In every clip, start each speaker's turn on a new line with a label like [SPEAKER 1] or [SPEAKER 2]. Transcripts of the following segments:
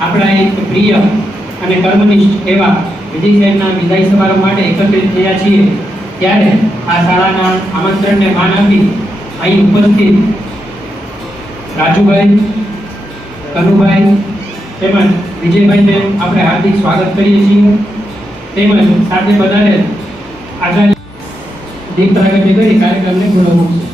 [SPEAKER 1] આપણા એક પ્રિય અને કર્મનિષ્ઠ એવા વિજય સાહેબના વિદાય સમારોહ માટે એકત્રિત થયા છીએ. ત્યારે આ શાળાના આમંત્રણને માન આપી અહીં ઉપસ્થિત રાજુભાઈ, કનુભાઈ તેમજ વિજયભાઈને આપણે હાર્દિક સ્વાગત કરીએ છીએ. તેમજ સાથે બધાને આગામી દીપ પ્રાગટ્ય કરી કાર્યક્રમને પૂરો મૂકશે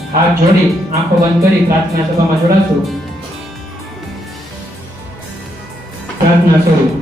[SPEAKER 1] હાથ જોડી આંખો બંધ કરી પ્રાર્થના સભામાં જોડાશું. પ્રાર્થના શરૂ.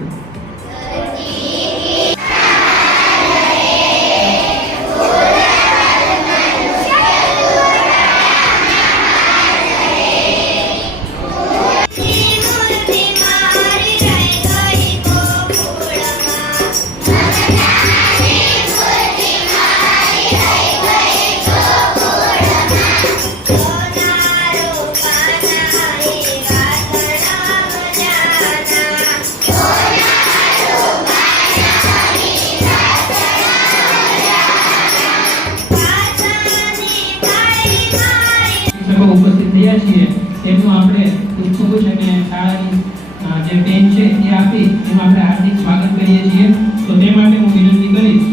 [SPEAKER 1] આપી એમાં આપણે હાર્દિક સ્વાગત કરીએ છીએ. તો તે માટે હું વિનંતી કરીશ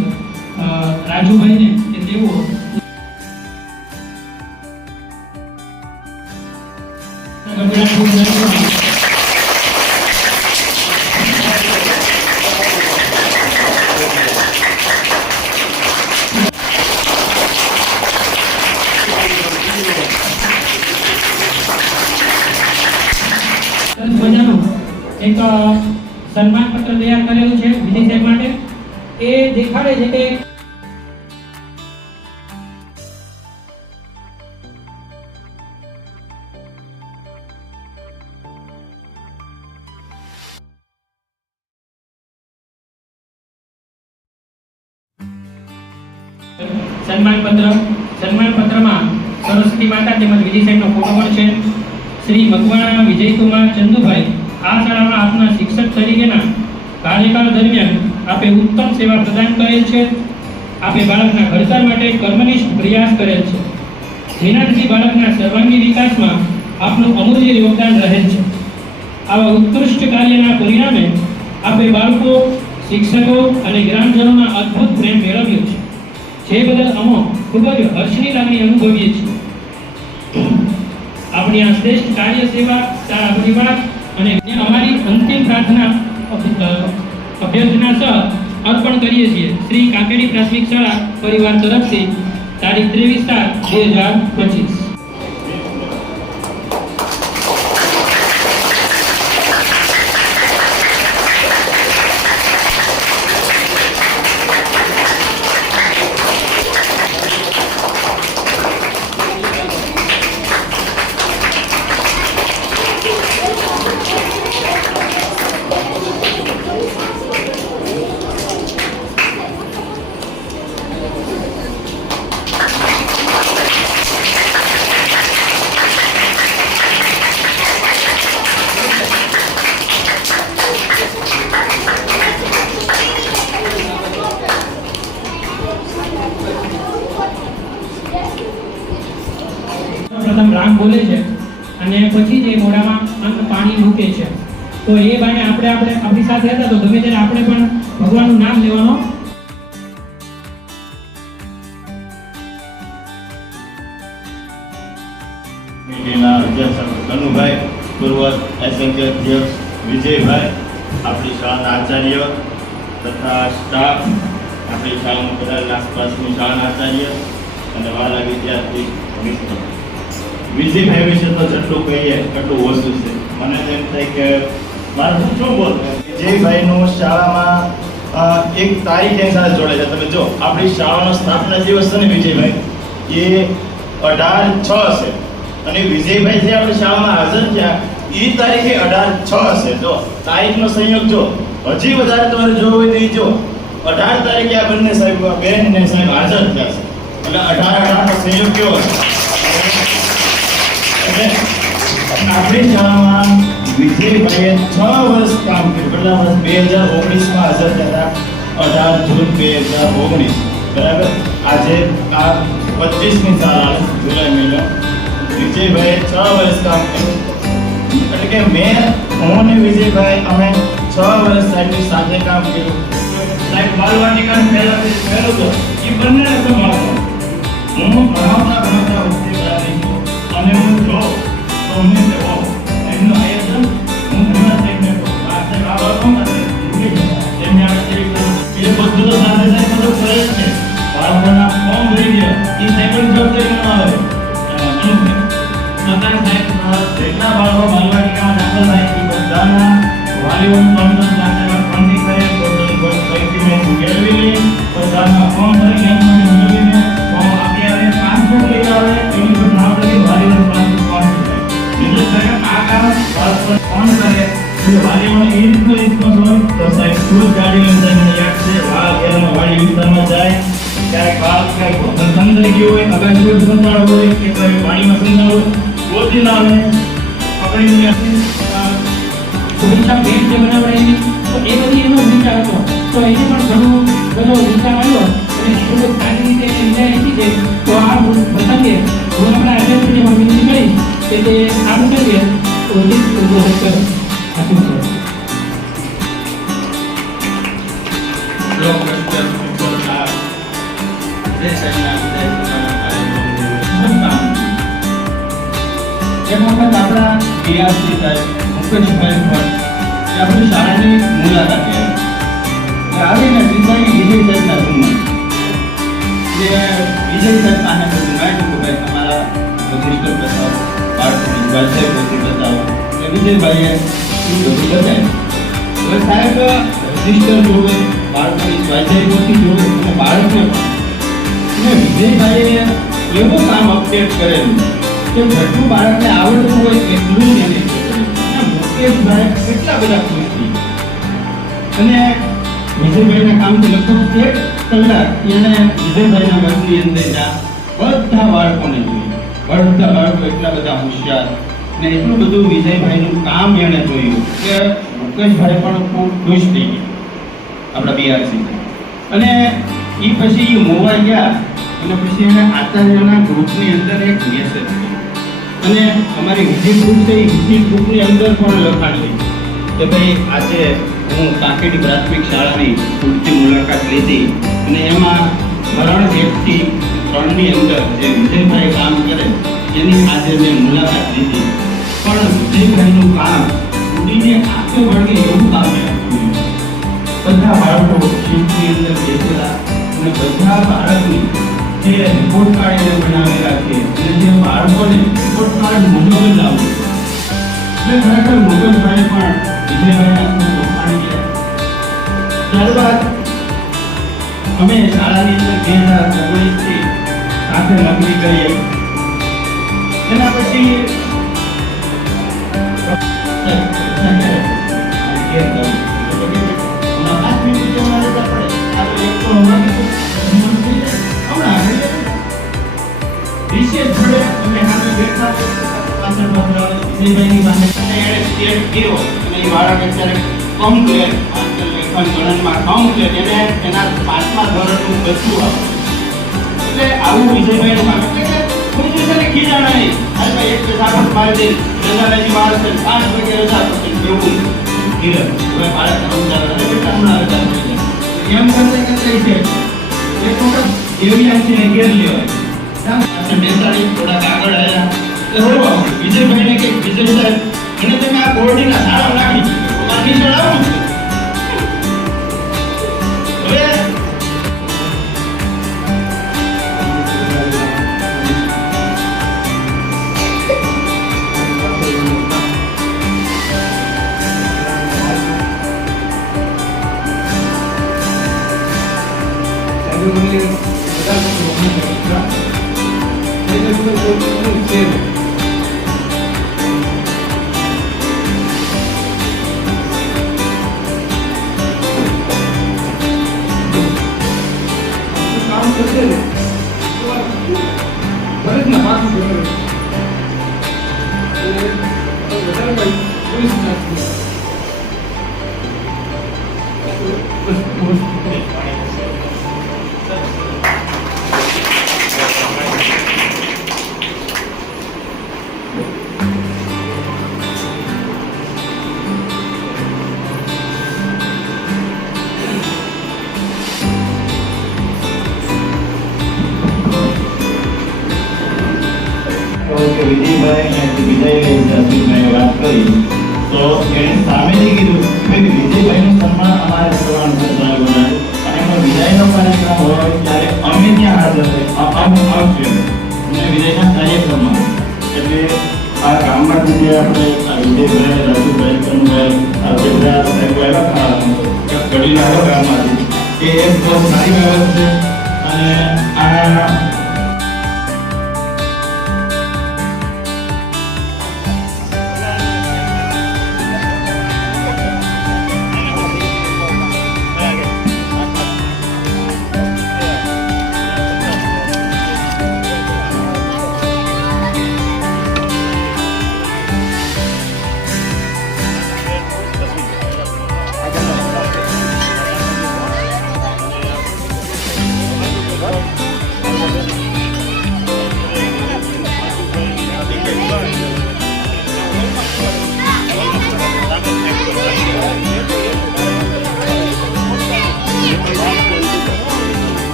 [SPEAKER 1] રાજુભાઈને કે તેઓ મજાનું એક સન્માન પત્ર તૈયાર કરેલું છે વિજય સાહેબ માટે. એ દેખાડે છે કે સન્માન પત્ર, સન્માન પત્રમાં સરસ્વતી માતા તેમજ વિજય સાહેબનો ફોટો પણ છે. શ્રી મકવાણા વિજયકુમાર ચંદુભાઈ આ શાળામાં આપના શિક્ષક તરીકેના કાર્યકાળ દરમિયાન આપે ઉત્તમ સેવા પ્રદાન કરેલ છે. આપે બાળકના ઘડતર માટે કર્મનિષ્ઠ પ્રયાસ કરેલ છે. જેનાથી બાળકના સર્વાંગી વિકાસમાં આપનું અમૂલ્ય યોગદાન રહેલ છે. આવા ઉત્કૃષ્ટ કાર્યના પરિણામે આપે બાળકો, શિક્ષકો અને ગ્રામજનોના અદ્ભુત પ્રેમ મેળવ્યો છે. જે બદલ અમો ખૂબ જ હર્ષની લાગણી અનુભવીએ છીએ. આપણી આ શ્રેષ્ઠ કાર્ય સેવા સારા પરિવાર અને અમારી અંતિમ પ્રાર્થના, અભ- અભ્યર્થના સહ અર્પણ કરીએ છીએ. શ્રી કાકેડી પ્રાથમિક શાળા પરિવાર તરફથી તારીખ ત્રેવીસ સાત બે હજાર પચીસ. પાણી મૂકે છે. તો એ બાને આપણે આપણે આપણી સાથે હતા, તો ગમે ત્યારે આપણે પણ ભગવાનનું નામ લેવાનો
[SPEAKER 2] વિજયભાઈ, આપણી શાળાના આચાર્ય તથા સ્ટાફ, આપણી શાળામાં બધા આસપાસની શાળાના આચાર્ય અને વાલા વિદ્યાર્થી વિજયભાઈ વિશે તો જેટલું કહીએ, એટલું ઓછું છે. મને એમ થાય કે મારે શું શું બોલ? વિજયભાઈનું શાળામાં એક તારીખ એની સાથે જોડે છે. તમે જો, આપણી શાળાનો સ્થાપના દિવસ છે ને વિજયભાઈ? એ અઢાર છ હશે. અને વિજયભાઈ જે આપણી શાળામાં હાજર થયા એ તારીખે અઢાર છ હશે. જો, તારીખનો સંયોગ જો, હજી વધારે તમારે જોવું હોય તો એ જો. અઢાર તારીખે આ બંને સાહેબ બેન ને સાહેબ હાજર થયા છે. એટલે અઢાર અઢારનો સંયોગ કેવો છે એટલે આપણી શાળામાં વિજયભાઈએ છ વર્ષ કામ કર્યું. કેટલા વર્ષ બે હજાર ઓગણીસમાં હાજર થયા અઢાર જૂન બે હજાર ઓગણીસ. બરાબર? આજે આ પચીસમી સાલ જુલાઈ મહિનો. વિજયભાઈએ છ વર્ષ કામ કર્યું. એટલે કે મેં, હું અને વિજયભાઈ અમે છ વર્ષ સાહેબની સાથે કામ કર્યું. સાહેબ બાલવાટિકા પહેલા પહેલો તો એ બંને સંભાળતો હું ભણાવતા ભણાવતા અને હું જો બધું તો સાથે સાથે બધું કરે જ છે. બાળકોના ફોર્મ ભરી દે એ સેકન્ડ જવાબદારી ન આવે. પોતાના સાહેબ જેટલા બાળકો બાલવાટિકામાં દાખલ થાય. એ બધાના વાલીઓનું તંત્ર સાથે ફંડિંગ કરે. ટોટલ બસ મેં મેળવી લે બધાના ફોર્મ ભરી એમને મેળવીને ફોર્મ ગયું હોય અગાસી સંતાડો હોય કે કોઈ પાણીમાં સંતાડો ગોતી લાવે પકડીને અ,
[SPEAKER 1] ભેટ એ બધી એનો વિચાર હતો તો એને પણ ઘણો બધો વિચાર આવ્યો અને ખૂબ સારી રીતે વિચાર આપી છે આપણા કે તે આ પ્રસંગે ઉદિત ઉદ્બોધન કરે આપ્યું છે
[SPEAKER 3] એક વખત આપણા ડીઆરસી સાહેબ મુકેશભાઈ ભટ્ટ એ આપણી શાળાની મુલાકાતે આવ્યા આવીને સીધાઈ વિજય સાહેબના રૂમમાં જે વિજય સાહેબ આને બધું માહિતી કે ભાઈ તમારા રજિસ્ટર બતાવો બાળકોની સ્વાધ્યાય પોથી બતાવો એટલે વિજયભાઈએ એ બધું બતાવ્યું હવે સાહેબ રજિસ્ટર જોવે બાળકોની સ્વાધ્યાય પોથી જોવે અને બાળકને પણ અને વિજયભાઈએ એવું કામ અપડેટ કરેલું કે જેટલું બાળકને આવડતું હોય એટલું જ એને મુકેશભાઈ કેટલા બધા ખુશ થઈ. અને વિજયભાઈના કામથી લગભગ એક કલાક એણે વિજયભાઈના ઘરની અંદર બધા બાળકોને જોયું. બધા બાળકો એટલા બધા હોશિયાર ને એટલું બધું વિજયભાઈનું કામ એણે જોયું કે મુકેશભાઈ પણ ખૂબ ખુશ થઈ ગયા આપણા બીઆરસી અને એ પછી મોવા ગયા અને પછી એને આચાર્યના ગ્રુપની અંદર એક મેસેજ અને અમારી વિધિ બુક છે, એ વિધિ બુકની અંદર પણ લખાશે કે ભાઈ, આજે હું કાંકેડી પ્રાથમિક શાળાની પૂરતી મુલાકાત લીધી અને એમાં ધોરણ એકથી ત્રણની અંદર જે વિજયભાઈ કામ કરે, એની આજે મેં મુલાકાત લીધી પણ વિજયભાઈનું કામ ઉડીને આંખે વળગે એવું કામ. બધા બાળકો શીટની અંદર બેસેલા અને બધા બાળકની જે રિપોર્ટ કાર્ડ એને બનાવેલા છે અને જે બાળકોને રિપોર્ટ કાર્ડ મુજબ જ લાવવું એટલે ખરેખર મુકેશભાઈ પણ વિજયભાઈ આપણું વખાણી ગયા ત્યારબાદ અમે શાળાની અંદર હજાર ઓગણીસથી સાથે નોકરી કરીએ. એના પછી વિશેષ જોડે અમે અને એ બાળક અત્યારે કમ્પ્લેટ વાંચન લેખન ગણનમાં કમ્પ્લેટ એને એના પાંચમા ધોરણનું બધું આવે. એટલે આવું વિજયભાઈનું કામ એટલે એક દિવસ આપણે મારી દે. રજા લેતી બાળક છે, પાંચ વાગે બાળક સમજાવે બેટા હમણાં રજા એમ કરતા કરતા છે એક વખત ઘેર લેવાય. બેસાડી થોડાક આગળ આવ્યા વિજયભાઈને કે વિજય સાહેબ. મને તમે આ બોર્ડીના તાળા
[SPEAKER 2] વાત કરી તો એણે સામેથી કીધું કે વિજયભાઈનું સન્માન અમારે કરવાનું છે. અને એનો અમે ત્યાં હાજર અમ- આવશું અને વિદાયના કાર્યક્રમમાં એટલે આ ગામમાંથી જે આપણે વિજયભાઈ રાજુભાઈ કનુભાઈ બધા સાહેબો આવ્યા હતા ગામમાંથી એ એક બહુ સારી બાબત છે અને આ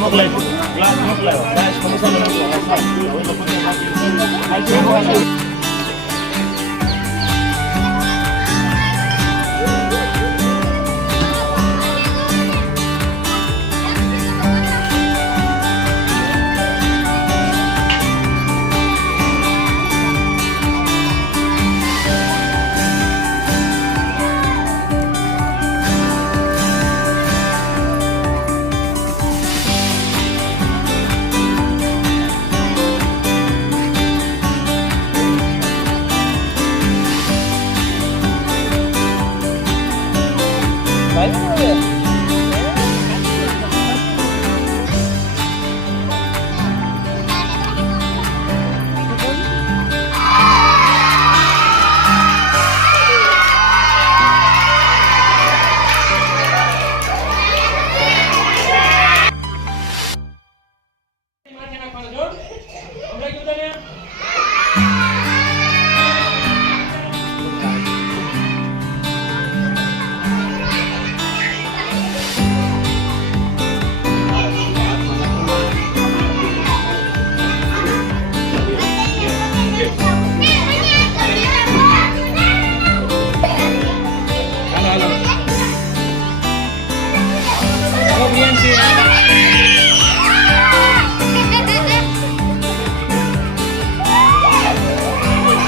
[SPEAKER 1] મોકલાય 아 이.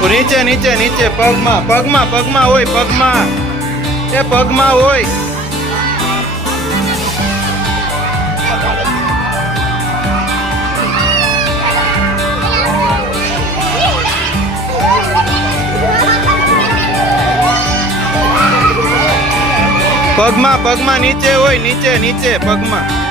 [SPEAKER 4] નીચે નીચે નીચે, પગમાં પગમાં પગમાં હોય, પગમાં. એ પગમાં હોય. પગમાં પગમાં નીચે હોય, નીચે નીચે, પગમાં.